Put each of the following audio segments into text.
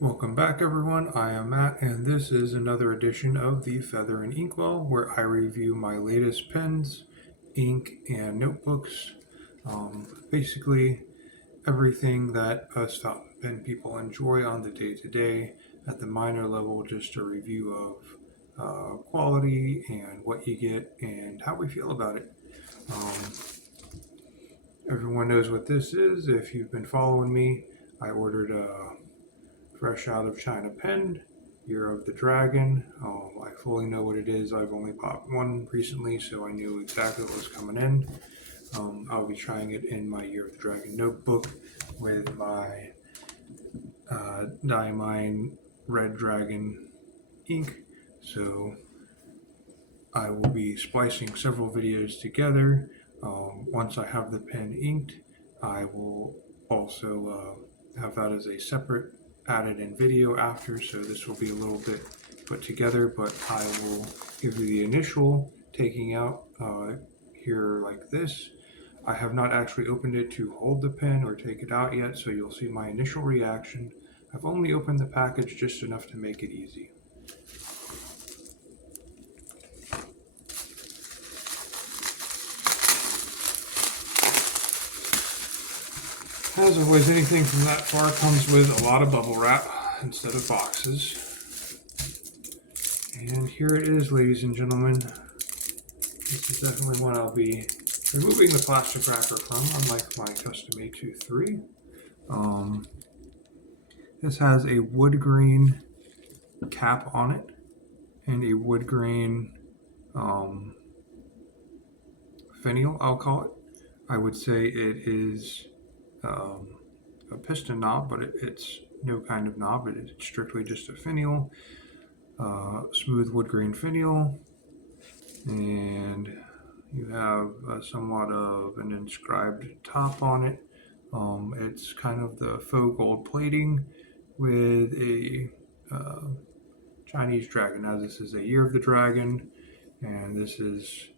Welcome back, everyone. I am Matt, and this is another edition of the Feather and Inkwell, where I review my latest pens, ink, and notebooks. Basically, everything that us fountain pen people enjoy on the day-to-day. At the minor level, just a review of quality and what you get and how we feel about it. Um, Everyone knows what this is. If you've been following me, I ordered a fresh out of China pen, Year of the Dragon. I fully know what it is. I've only bought one recently, so I knew exactly what was coming in. I'll be trying it in my Year of the Dragon notebook with my Diamine Red Dragon ink. So I will be splicing several videos together. Once I have the pen inked, I will also have that as a separate added in video after, so this will be a little bit put together, but I will give you the initial taking out here like this. I have not actually opened it to hold the pen or take it out yet, so you'll see my initial reaction. I've only opened the package just enough to make it easy. As always, anything from that far comes with a lot of bubble wrap instead of boxes. And here it is, ladies and gentlemen. This is definitely one I'll be removing the plastic wrapper from, unlike my custom A23. This has a wood grain cap on it and a wood grain finial, I'll call it. I would say it is a piston knob, but it's no kind of knob. It's strictly just a finial, smooth wood grain finial, and you have somewhat of an inscribed top on it. It's kind of the faux gold plating with a Chinese dragon. Now this is a Year of the Dragon, and this is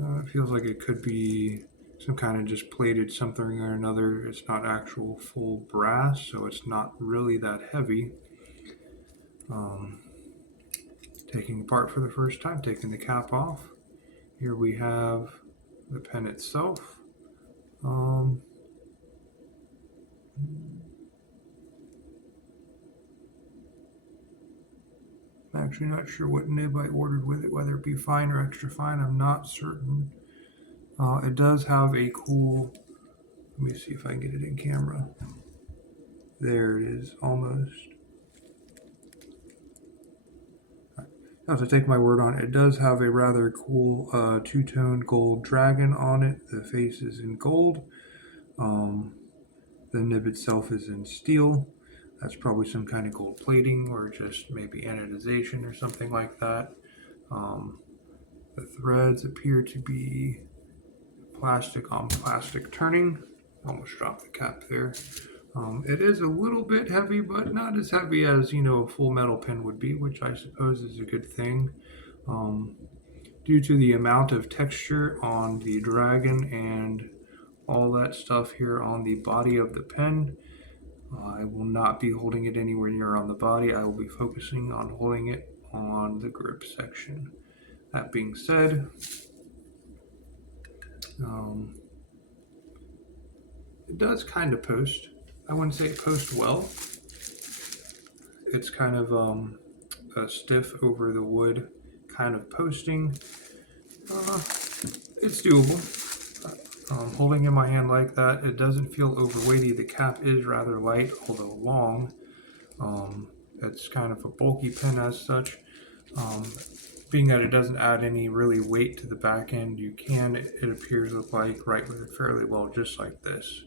it feels like it could be some kind of just plated something or another. It's not actual full brass, so it's not really that heavy. Taking apart for the first time, taking the cap off. Here we have the pen itself. I'm actually not sure what nib I ordered with it, whether it be fine or extra fine. I'm not certain. It does have a cool, let me see if I can get it in camera. There it is, almost. I have to take my word on it. It does have a rather cool two-tone gold dragon on it. The face is in gold. The nib itself is in steel. That's probably some kind of gold plating or just maybe anodization or something like that. The threads appear to be plastic on plastic turning. Almost dropped the cap there. It is a little bit heavy, but not as heavy as, a full metal pen would be, which I suppose is a good thing. Due to the amount of texture on the dragon and all that stuff here on the body of the pen, I will not be holding it anywhere near on the body. I will be focusing on holding it on the grip section. That being said, it does kind of post. I wouldn't say it posts well. It's kind of a stiff over the wood kind of posting. It's doable. Holding in my hand like that, it doesn't feel overweighty. The cap is rather light, although long. It's kind of a bulky pen as such. Being that it doesn't add any really weight to the back end, it appears to write with it fairly well, just like this.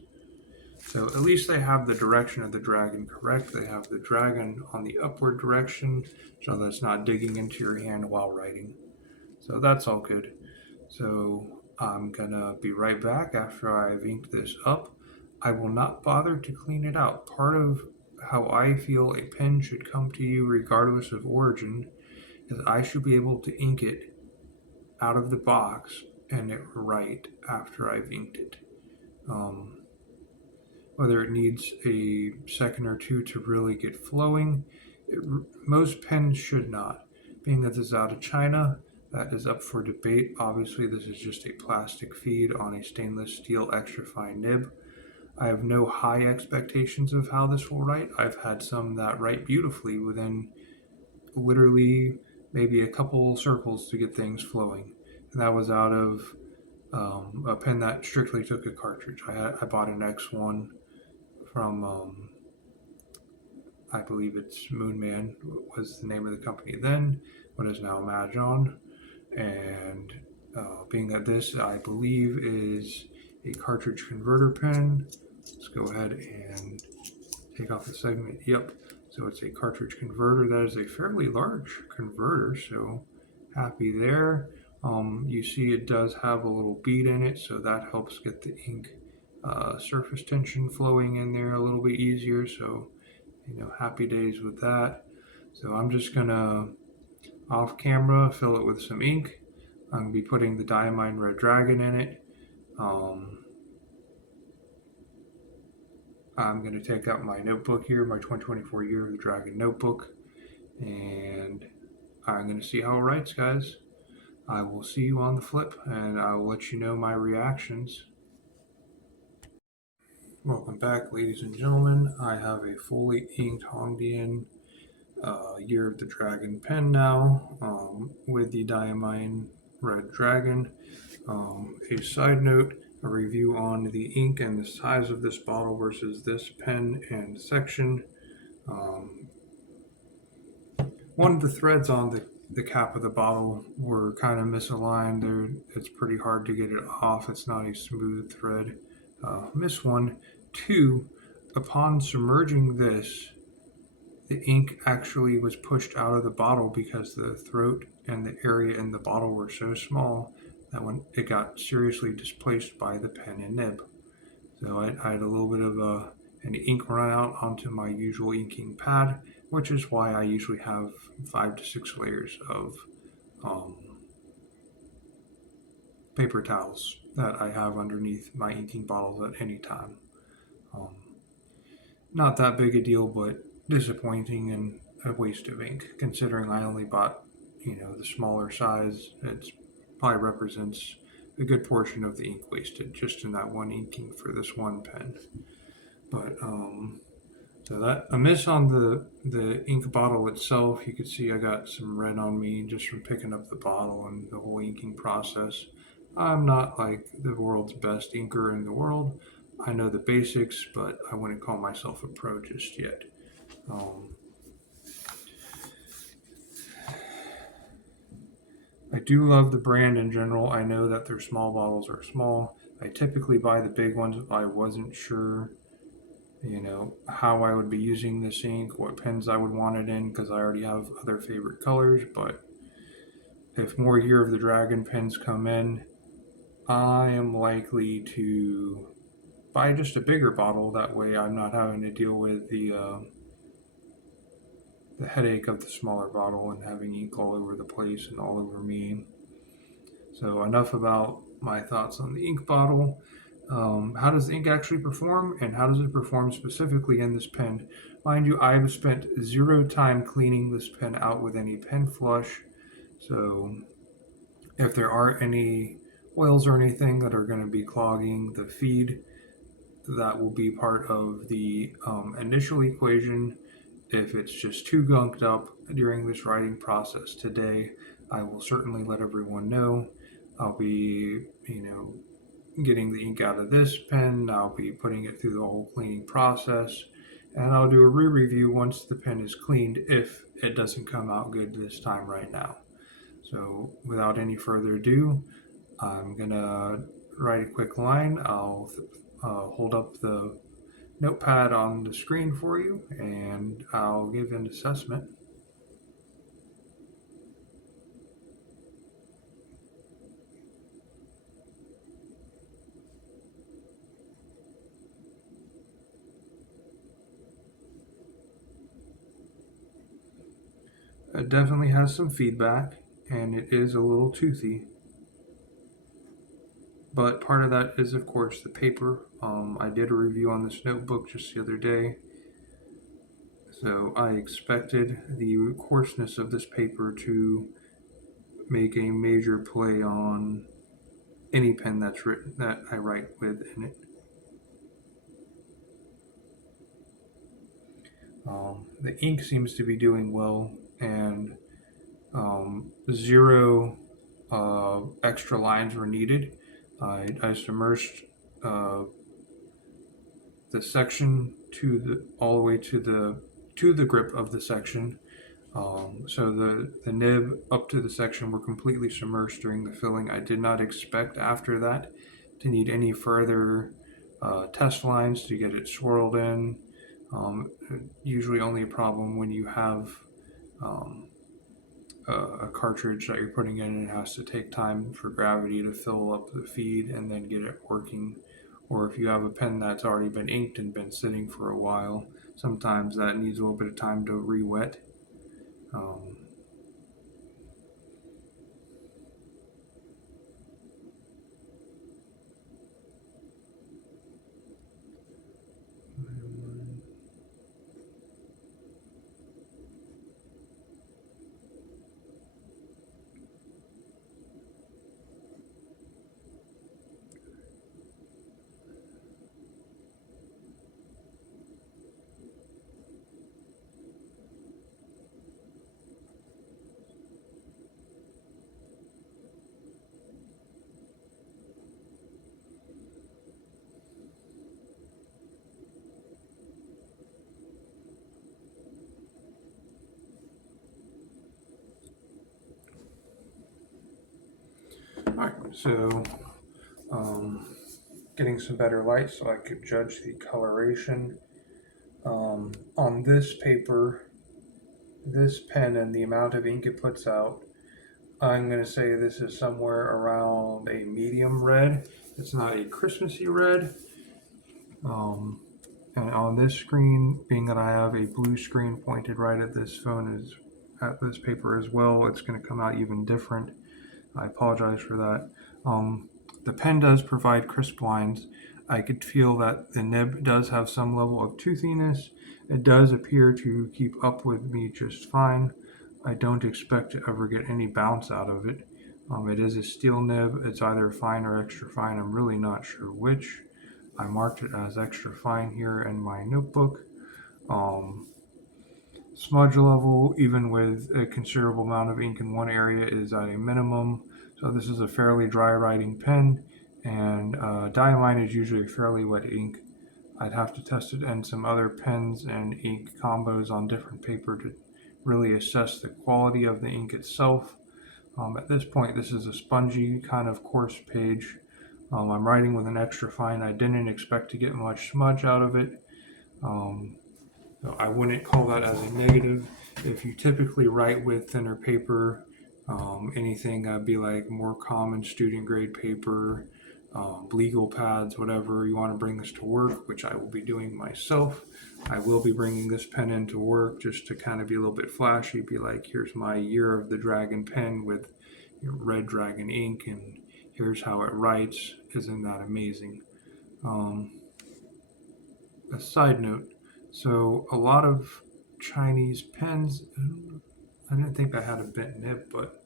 So at least they have the direction of the dragon correct. They have the dragon on the upward direction, so that it's not digging into your hand while writing. So that's all good. So I'm gonna be right back after I've inked this up. I will not bother to clean it out. Part of how I feel a pen should come to you regardless of origin is I should be able to ink it out of the box and it write after I've inked it. whether it needs a second or two to really get flowing. Most pens should not. Being that this is out of China, that is up for debate. Obviously, this is just a plastic feed on a stainless steel extra fine nib. I have no high expectations of how this will write. I've had some that write beautifully within literally maybe a couple circles to get things flowing. And that was out of a pen that strictly took a cartridge. I bought an X1 from, I believe it's Moonman was the name of the company then, what is now Majon. And being that this, I believe, is a cartridge converter pen, let's go ahead and take off the segment. Yep, so it's a cartridge converter. That is a fairly large converter, so happy there. You see it does have a little bead in it, so that helps get the ink surface tension flowing in there a little bit easier. So, happy days with that. So I'm just gonna, off camera, fill it with some ink. I'm gonna be putting the Diamine Red Dragon in it. I'm going to take out my notebook here, my 2024 Year of the Dragon notebook, and I'm going to see how it writes, guys. I will see you on the flip, and I will let you know my reactions. Welcome back, ladies and gentlemen. I have a fully inked Hongdian Year of the Dragon pen now with the Diamine Red Dragon. A side note, a review on the ink and the size of this bottle versus this pen and section. One of the threads on the cap of the bottle were kind of misaligned. It's pretty hard to get it off. It's not a smooth thread. Miss one. Two, upon submerging this, the ink actually was pushed out of the bottle because the throat and the area in the bottle were so small that when it got seriously displaced by the pen and nib. So I had a little bit of an ink run out onto my usual inking pad, which is why I usually have 5 to 6 layers of paper towels that I have underneath my inking bottles at any time. Not that big a deal, but disappointing and a waste of ink, considering I only bought, the smaller size. It probably represents a good portion of the ink wasted just in that one inking for this one pen. But so that a miss on the ink bottle itself. You can see I got some red on me just from picking up the bottle and the whole inking process. I'm not like the world's best inker in the world. I know the basics, but I wouldn't call myself a pro just yet. I do love the brand in general. I know that their small bottles are small. I typically buy the big ones if I wasn't sure, how I would be using this ink, what pens I would want it in, because I already have other favorite colors. But if more Year of the Dragon pens come in, I am likely to buy just a bigger bottle. That way I'm not having to deal with the headache of the smaller bottle and having ink all over the place and all over me. So enough about my thoughts on the ink bottle. How does the ink actually perform, and how does it perform specifically in this pen? Mind you, I've spent 0 time cleaning this pen out with any pen flush. So if there are any oils or anything that are going to be clogging the feed, that will be part of the initial equation. If it's just too gunked up during this writing process today, I will certainly let everyone know. I'll be, getting the ink out of this pen. I'll be putting it through the whole cleaning process, and I'll do a re-review once the pen is cleaned if it doesn't come out good this time right now. So without any further ado, I'm gonna write a quick line. I'll hold up the notepad on the screen for you, and I'll give an assessment. It definitely has some feedback, and it is a little toothy, But part of that is, of course, the paper. I did a review on this notebook just the other day, so I expected the coarseness of this paper to make a major play on any pen that I write with in it. The ink seems to be doing well, and zero extra lines were needed. I submerged uh, the section all the way to the grip of the section. So the nib up to the section were completely submerged during the filling. I did not expect after that to need any further test lines to get it swirled in. Usually only a problem when you have um, a cartridge that you're putting in and it has to take time for gravity to fill up the feed and then get it working. Or if you have a pen that's already been inked and been sitting for a while, sometimes that needs a little bit of time to re-wet. Um, Alright, so getting some better light so I could judge the coloration. On this paper, this pen and the amount of ink it puts out, I'm going to say this is somewhere around a medium red. It's not a Christmassy red. And on this screen, being that I have a blue screen pointed right at this at this paper as well, it's going to come out even different. I apologize for that. The pen does provide crisp lines. I could feel that the nib does have some level of toothiness. It does appear to keep up with me just fine. I don't expect to ever get any bounce out of it. It is a steel nib. It's either fine or extra fine. I'm really not sure which. I marked it as extra fine here in my notebook. Smudge level, even with a considerable amount of ink in one area, is at a minimum. So this is a fairly dry writing pen, and diamine is usually a fairly wet ink. I'd have to test it in some other pens and ink combos on different paper to really assess the quality of the ink itself. At this point, this is a spongy kind of coarse page. I'm writing with an extra fine. I didn't expect to get much smudge out of it. So I wouldn't call that as a negative. If you typically write with thinner paper, anything that'd be like more common student grade paper, legal pads, whatever, you want to bring this to work, which I will be doing myself. I will be bringing this pen into work just to kind of be a little bit flashy, be like, here's my Year of the Dragon pen with red dragon ink, and here's how it writes. Isn't that amazing? A side note, so a lot of Chinese pens, I didn't think I had a bent nib, but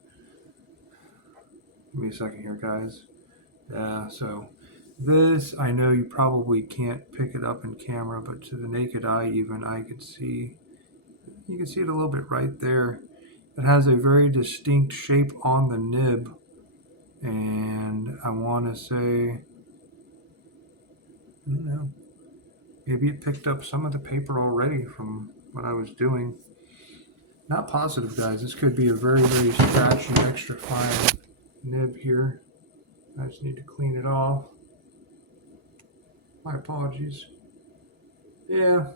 give me a second here, guys. Yeah, so this, I know you probably can't pick it up in camera, but to the naked eye even, you can see it a little bit right there. It has a very distinct shape on the nib, and I want to say, I don't know, maybe it picked up some of the paper already from what I was doing. Not positive, guys. This could be a very, very scratchy, extra fine nib here. I just need to clean it off. My apologies. Yeah,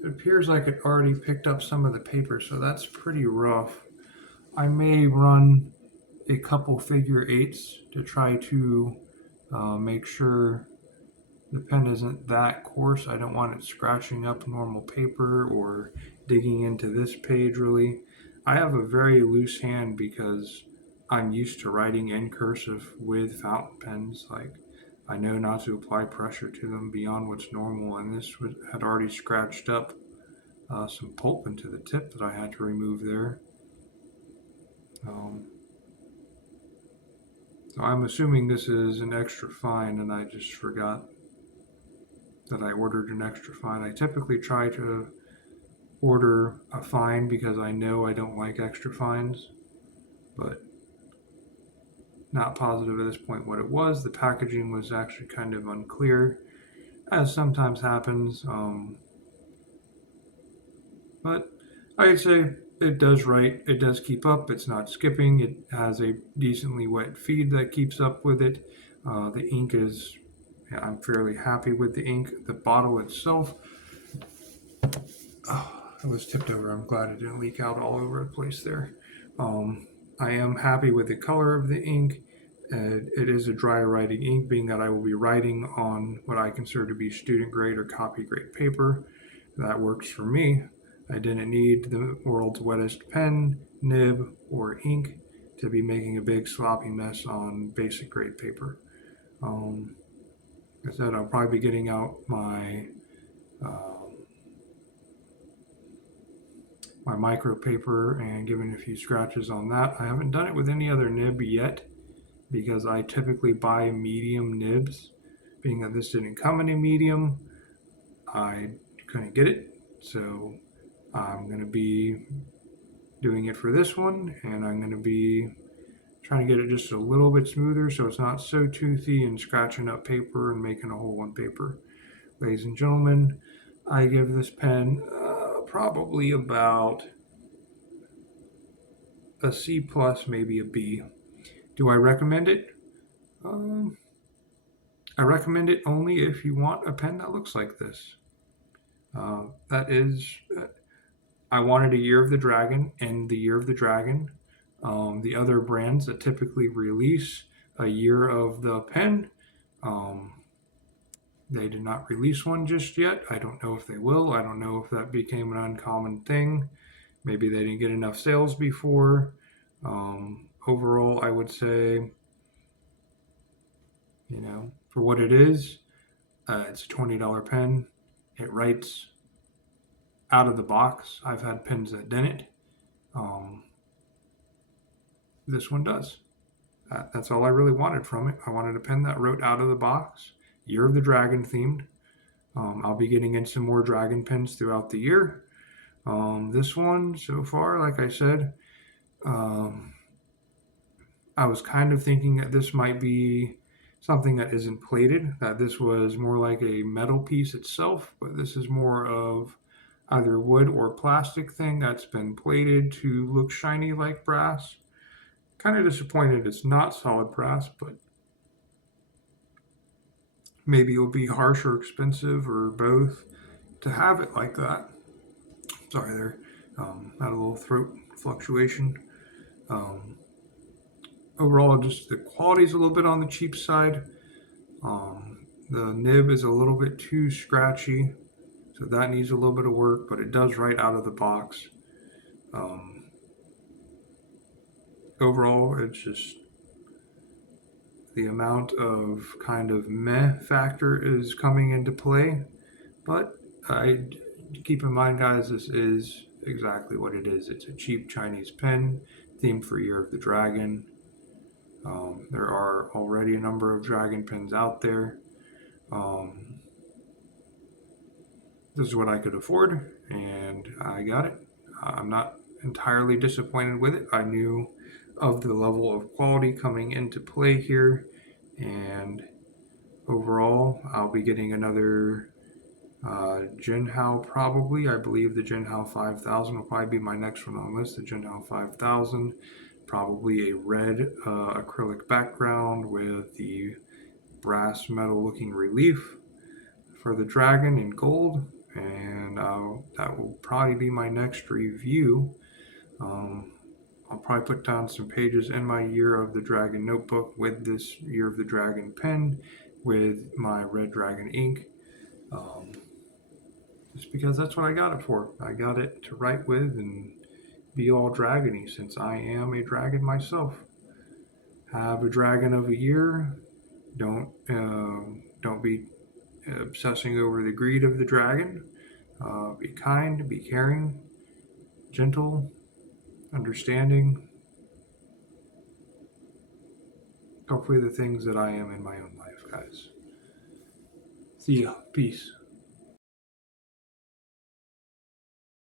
it appears like it already picked up some of the paper, so that's pretty rough. I may run a couple figure eights to try to make sure the pen isn't that coarse. I don't want it scratching up normal paper or digging into this page really. I have a very loose hand because I'm used to writing in cursive with fountain pens. Like, I know not to apply pressure to them beyond what's normal, and this had already scratched up some pulp into the tip that I had to remove there. Um, so I'm assuming this is an extra fine, and I just forgot that I ordered an extra fine. I typically try to order a fine because I know I don't like extra fines, but not positive at this point what it was. The packaging was actually kind of unclear, as sometimes happens. But I'd say it does write. It does keep up. It's not skipping. It has a decently wet feed that keeps up with it. The ink is, yeah, I'm fairly happy with the ink. The bottle itself, oh, it was tipped over. I'm glad it didn't leak out all over the place there. I am happy with the color of the ink. It is a dry writing ink, being that I will be writing on what I consider to be student grade or copy grade paper. That works for me. I didn't need the world's wettest pen, nib, or ink to be making a big sloppy mess on basic grade paper. Like I said, I'll probably be getting out my micro paper and giving a few scratches on that. I haven't done it with any other nib yet because I typically buy medium nibs. Being that this didn't come in a medium, I couldn't get it, so I'm going to be doing it for this one, and I'm going to be trying to get it just a little bit smoother so it's not so toothy and scratching up paper and making a hole in paper. Ladies and gentlemen, I give this pen probably about a C plus, maybe a B. Do I recommend it? I recommend it only if you want a pen that looks like this. That is, I wanted a Year of the Dragon and the Year of the Dragon. The other brands that typically release a Year of the Pen, um, they did not release one just yet. I don't know if they will. I don't know if that became an uncommon thing. Maybe they didn't get enough sales before. Overall, I would say, for what it is, it's a $20 pen. It writes out of the box. I've had pens that didn't. Um, this one does. That's all I really wanted from it. I wanted a pen that wrote out of the box, Year of the Dragon themed. I'll be getting in some more dragon pens throughout the year. This one, so far, like I said, I was kind of thinking that this might be something that isn't plated, that this was more like a metal piece itself, but this is more of either wood or plastic thing that's been plated to look shiny like brass. Kind of disappointed it's not solid brass, but maybe it'll be harsh or expensive or both to have it like that. Sorry there, had a little throat fluctuation. Overall, just the quality is a little bit on the cheap side. The nib is a little bit too scratchy, so that needs a little bit of work, but it does write out of the box. Overall, it's just the amount of kind of meh factor is coming into play, but I keep in mind, guys, this is exactly what it is. It's a cheap Chinese pen themed for Year of the Dragon. There are already a number of dragon pens out there. This is what I could afford, and I got it. I'm not entirely disappointed with it. I knew of the level of quality coming into play here, and overall, I'll be getting another Jinhao probably. I believe the Jinhao 5000 will probably be my next one on the list. The Jinhao 5000, probably a red acrylic background with the brass metal looking relief for the dragon in gold, and that will probably be my next review. I'll probably put down some pages in my Year of the Dragon notebook with this Year of the Dragon pen with my red dragon ink, just because that's what I got it for. I got it to write with and be all dragony, since I am a dragon myself. Have a dragon of a year. Don't be obsessing over the greed of the dragon. Be kind, be caring, gentle, understanding. Hopefully the things that I am in my own life, guys. See ya. Peace.